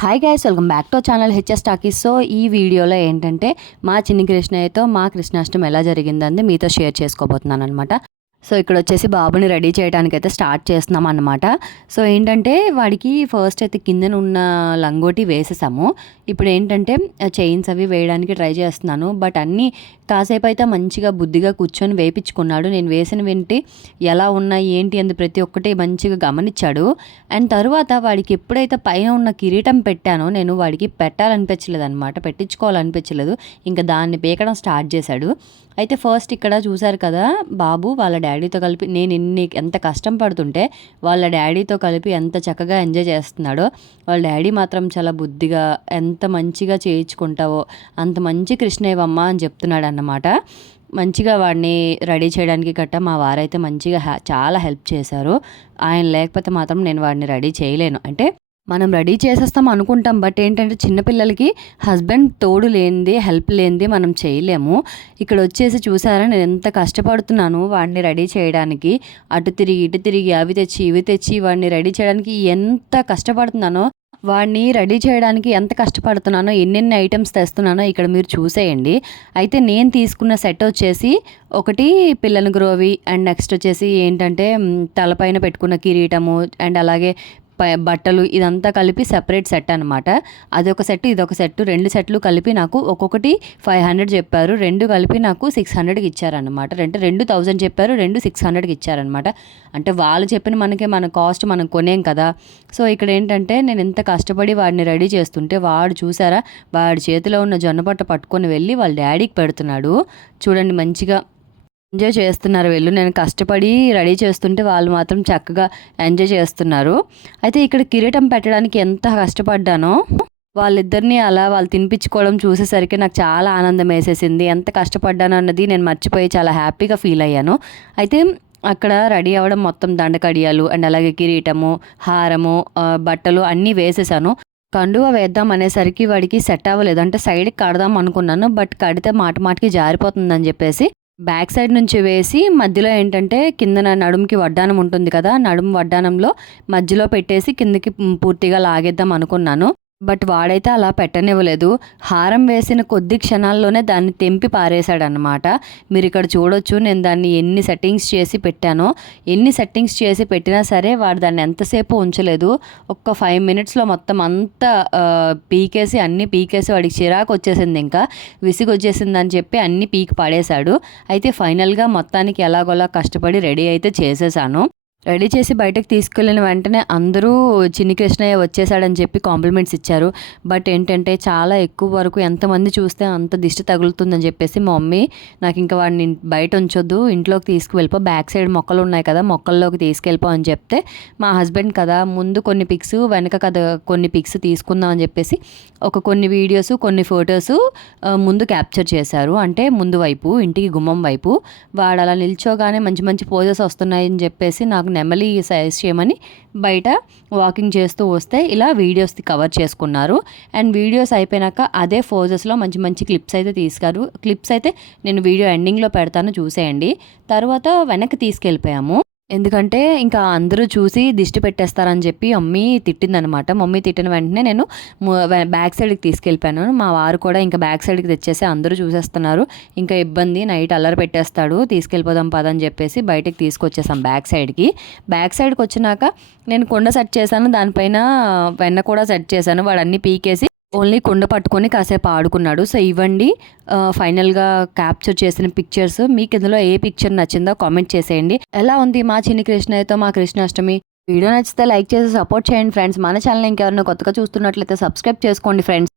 Hi guys welcome back to channel HS Talkies so ఈ వీడియోలో ఏంటంటే మా చిన్ని కృష్ణయ్యతో మా కృష్ణాష్టమి ఎలా జరిగిందని మీతో షేర్ చేసుకోబోతున్నాను అనమాట సో ఇక్కడ వచ్చేసి బాబుని రెడీ చేయడానికి అయితే స్టార్ట్ చేస్తున్నాం అనమాట సో ఏంటంటే వాడికి ఫస్ట్ అయితే కిందన ఉన్న లంగోటి వేసేసాము. ఇప్పుడు ఏంటంటే చైన్స్ అవి వేయడానికి ట్రై చేస్తున్నాను. బట్ అన్నీ కాసేపు అయితే మంచిగా బుద్ధిగా కూర్చొని వేయించుకున్నాడు నేను వేసిన వెంటి ఎలా ఉన్నాయి ఏంటి అని ప్రతి ఒక్కటి మంచిగా గమనించాడు. అండ్ తరువాత వాడికి ఎప్పుడైతే పైన ఉన్న కిరీటం పెట్టానో నేను వాడికి పెట్టాలనిపించలేదు అనమాట పెట్టించుకోవాలనిపించలేదు. ఇంకా దాన్ని పీకడం స్టార్ట్ చేశాడు. అయితే ఫస్ట్ ఇక్కడ చూశారు కదా బాబు వాళ్ళ డాడీతో కలిపి నేను ఇన్ని ఎంత కష్టం పడుతుంటే వాళ్ళ డాడీతో కలిపి ఎంత చక్కగా ఎంజాయ్ చేస్తున్నాడో వాళ్ళ డాడీ మాత్రం చాలా బుద్ధిగా ఎంత మంచిగా చేయించుకుంటావో అంత మంచి కృష్ణయ్యవమ్మ అని చెప్తున్నాడు అన్నమాట మంచిగా వాడిని రెడీ చేయడానికి గట్ట మా వారైతే మంచిగా హ్యా- చాలా హెల్ప్ చేశారు. ఆయన లేకపోతే మాత్రం నేను వాడిని రెడీ చేయలేను. అంటే మనం రెడీ చేసేస్తాం అనుకుంటాం. బట్ ఏంటంటే చిన్నపిల్లలకి హస్బెండ్ తోడు లేనిది హెల్ప్ లేనిది మనం చేయలేము. ఇక్కడ వచ్చేసి చూసారా నేను ఎంత కష్టపడుతున్నాను వాడిని రెడీ చేయడానికి. అటు తిరిగి ఇటు తిరిగి అవి తెచ్చి ఇవి తెచ్చి వాడిని రెడీ చేయడానికి ఎంత కష్టపడుతున్నానో వాడిని రెడీ చేయడానికి ఎంత కష్టపడుతున్నానో ఎన్నెన్ని ఐటమ్స్ తెస్తున్నానో ఇక్కడ మీరు చూసేయండి. అయితే నేను తీసుకున్న సెట్ వచ్చేసి ఒకటి పిల్లల గ్రోవి అండ్ నెక్స్ట్ వచ్చేసి ఏంటంటే తలపైన పెట్టుకున్న కిరీటము అండ్ అలాగే బట్టలు ఇదంతా కలిపి సెపరేట్ సెట్ అనమాట అదొక సెట్ ఇదొక సెట్ రెండు సెట్లు కలిపి నాకు ఒక్కొక్కటి ఫైవ్ హండ్రెడ్ చెప్పారు. రెండు కలిపి నాకు సిక్స్ హండ్రెడ్కి ఇచ్చారనమాట అంటే రెండు థౌజండ్ చెప్పారు రెండు సిక్స్ హండ్రెడ్కి ఇచ్చారనమాట అంటే వాళ్ళు చెప్పిన మనకి మన కాస్ట్ మనం కొనేం కదా. సో ఇక్కడ ఏంటంటే నేను ఎంత కష్టపడి వాడిని రెడీ చేస్తుంటే వాడు చూసారా? వాడి చేతిలో ఉన్న జొన్న పట్ట పట్టుకొని వెళ్ళి వాళ్ళ డాడీకి పెడుతున్నాడు. చూడండి మంచిగా ఎంజాయ్ చేస్తున్నారు వీళ్ళు. నేను కష్టపడి రెడీ చేస్తుంటే వాళ్ళు మాత్రం చక్కగా ఎంజాయ్ చేస్తున్నారు. అయితే ఇక్కడ కిరీటం పెట్టడానికి ఎంత కష్టపడ్డానో వాళ్ళిద్దరిని అలా వాళ్ళు తినిపించుకోవడం చూసేసరికి నాకు చాలా ఆనందం వేసేసింది. ఎంత కష్టపడ్డాను అన్నది నేను మర్చిపోయి చాలా హ్యాపీగా ఫీల్ అయ్యాను. అయితే అక్కడ రెడీ అవ్వడం మొత్తం దండకడియాలు అండ్ అలాగే కిరీటము హారము బట్టలు అన్నీ వేసేసాను. కండువ వేద్దాం అనేసరికి వాడికి సెట్ అవ్వలేదు. అంటే సైడ్కి కడదాం అనుకున్నాను బట్ కడితే మాట మాటకి జారిపోతుందని చెప్పేసి బ్యాక్ సైడ్ నుంచి వేసి మధ్యలో ఏంటంటే కింద నడుముకి వడ్డానం ఉంటుంది కదా నడుము వడ్డానంలో మధ్యలో పెట్టేసి కిందకి పూర్తిగా లాగేద్దాం అనుకున్నాను. బట్ వాడైతే అలా పెట్టనివ్వలేదు. హారం వేసిన కొద్ది క్షణాల్లోనే దాన్ని తెంపి పారేశాడనమాట మీరు ఇక్కడ చూడొచ్చు నేను దాన్ని ఎన్ని సెట్టింగ్స్ చేసి పెట్టానో. ఎన్ని సెట్టింగ్స్ చేసి పెట్టినా సరే వాడు దాన్ని ఎంతసేపు ఉంచలేదు. ఒక్క ఫైవ్ మినిట్స్లో మొత్తం అంతా పీకేసి అన్ని పీకేసి వాడికి చిరాకు వచ్చేసింది ఇంకా. విసిగి వచ్చేసిందని చెప్పి అన్ని పీకి పడేశాడు. అయితే ఫైనల్గా మొత్తానికి ఎలాగోలా కష్టపడి రెడీ అయితే చేసేసాను. రెడీ చేసి బయటకు తీసుకెళ్ళిన వెంటనే అందరూ చిన్ని కృష్ణయ్య వచ్చేసాడని చెప్పి కాంప్లిమెంట్స్ ఇచ్చారు. బట్ ఏంటంటే చాలా ఎక్కువ వరకు ఎంతమంది చూస్తే అంత దిష్టి తగులుతుందని చెప్పేసి మా మమ్మీ నాకు ఇంకా వాడిని బయట ఉంచొద్దు ఇంట్లోకి తీసుకువెళ్ళిపో బ్యాక్ సైడ్ మొక్కలు ఉన్నాయి కదా మొక్కల్లోకి తీసుకెళ్ళిపో అని చెప్తే మా హస్బెండ్ కదా ముందు కొన్ని పిక్స్ వెనక కదా కొన్ని పిక్స్ తీసుకుందాం అని చెప్పేసి ఒక కొన్ని వీడియోస్ కొన్ని ఫొటోస్ ముందు క్యాప్చర్ చేశారు. అంటే ముందు వైపు ఇంటికి గుమ్మం వైపు వాడు అలా నిల్చోగానే మంచి మంచి పోజెస్ వస్తున్నాయని చెప్పేసి నాకు నెమలి సైజ్ చేయమని బయట వాకింగ్ చేస్తూ వస్తే ఇలా వీడియోస్ కవర్ చేసుకున్నారు. అండ్ వీడియోస్ అయిపోయినాక అదే ఫోజెస్లో మంచి మంచి క్లిప్స్ అయితే తీసుకారు క్లిప్స్ అయితే నేను వీడియో ఎండింగ్లో పెడతాను చూసేయండి. తర్వాత వెనక్కి తీసుకెళ్ళిపోయాము. ఎందుకంటే ఇంకా అందరూ చూసి దిష్టి పెట్టేస్తారని చెప్పి మమ్మీ తిట్టిందనమాట. మమ్మీ తిట్టిన వెంటనే నేను బ్యాక్ సైడ్కి తీసుకెళ్ళిపోయాను. మా వారు కూడా ఇంకా బ్యాక్ సైడ్కి తెచ్చేసి అందరూ చూసేస్తున్నారు. ఇంకా ఇబ్బంది నైట్ అల్లరి పెట్టేస్తాడు తీసుకెళ్ళిపోదాం పదని చెప్పేసి బయటకు తీసుకొచ్చేసాం బ్యాక్ సైడ్కి. బ్యాక్ సైడ్కి వచ్చినాక నేను కొండ సెట్ చేశాను. దానిపైన వెన్న కూడా సెట్ చేశాను. వాడు పీకేసి ఓన్లీ కుండ పట్టుకొని కాసేపు ఆడుకున్నాడు. సో ఇవ్వండి. ఫైనల్గా క్యాప్చర్ చేసిన పిక్చర్స్. మీకు ఇందులో ఏ పిక్చర్ నచ్చిందో కామెంట్ చేసేయండి. ఎలా ఉంది మా చిన్ని కృష్ణయ్యతో మా కృష్ణాష్టమి? వీడియో నచ్చితే లైక్ చేసి సపోర్ట్ చేయండి ఫ్రెండ్స్. మన ఛానల్ ఇంకెవరైనా కొత్తగా చూస్తున్నట్లయితే సబ్స్క్రైబ్ చేసుకోండి ఫ్రెండ్స్.